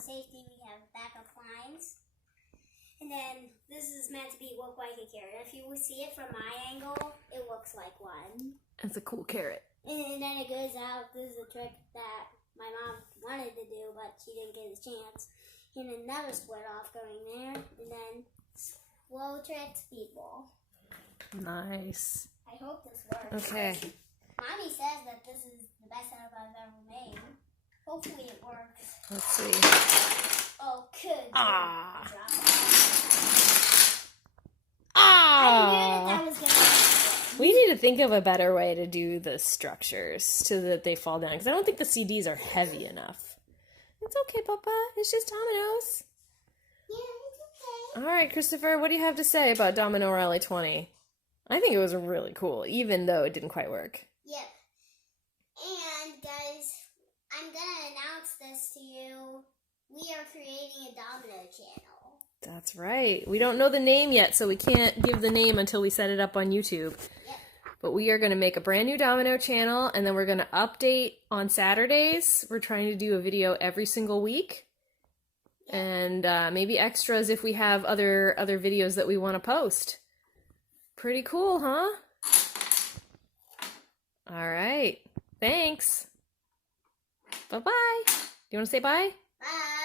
safety, we have backup lines. And then this is meant to look like a carrot. If you see it from my angle, it looks like one. It's a cool carrot. And then it goes out. This is a trick that my mom wanted to do, but she didn't get a chance. And another split off going there. And then slow trick, speedball. Nice. I hope this works. Okay. Mommy says that this is the best setup I've ever made. Hopefully it works. Let's see. Oh, good. Ah. I knew Ah. that was going to happen. We need to think of a better way to do the structures so that they fall down. Because I don't think the CDs are heavy enough. It's okay, Papa. It's just dominoes. Yeah, it's okay. All right, Christopher, what do you have to say about Domino Rally 20? I think it was really cool, even though it didn't quite work. Yep. And guys, I'm going to announce this to you. We are creating a Domino channel. That's right. We don't know the name yet, so we can't give the name until we set it up on YouTube. Yep. But we are going to make a brand new Domino channel, and then we're going to update on Saturdays. We're trying to do a video every single week. Yep. And maybe extras if we have other videos that we want to post. Pretty cool, huh? All right. Thanks. Bye-bye. Do you want to say bye? Bye.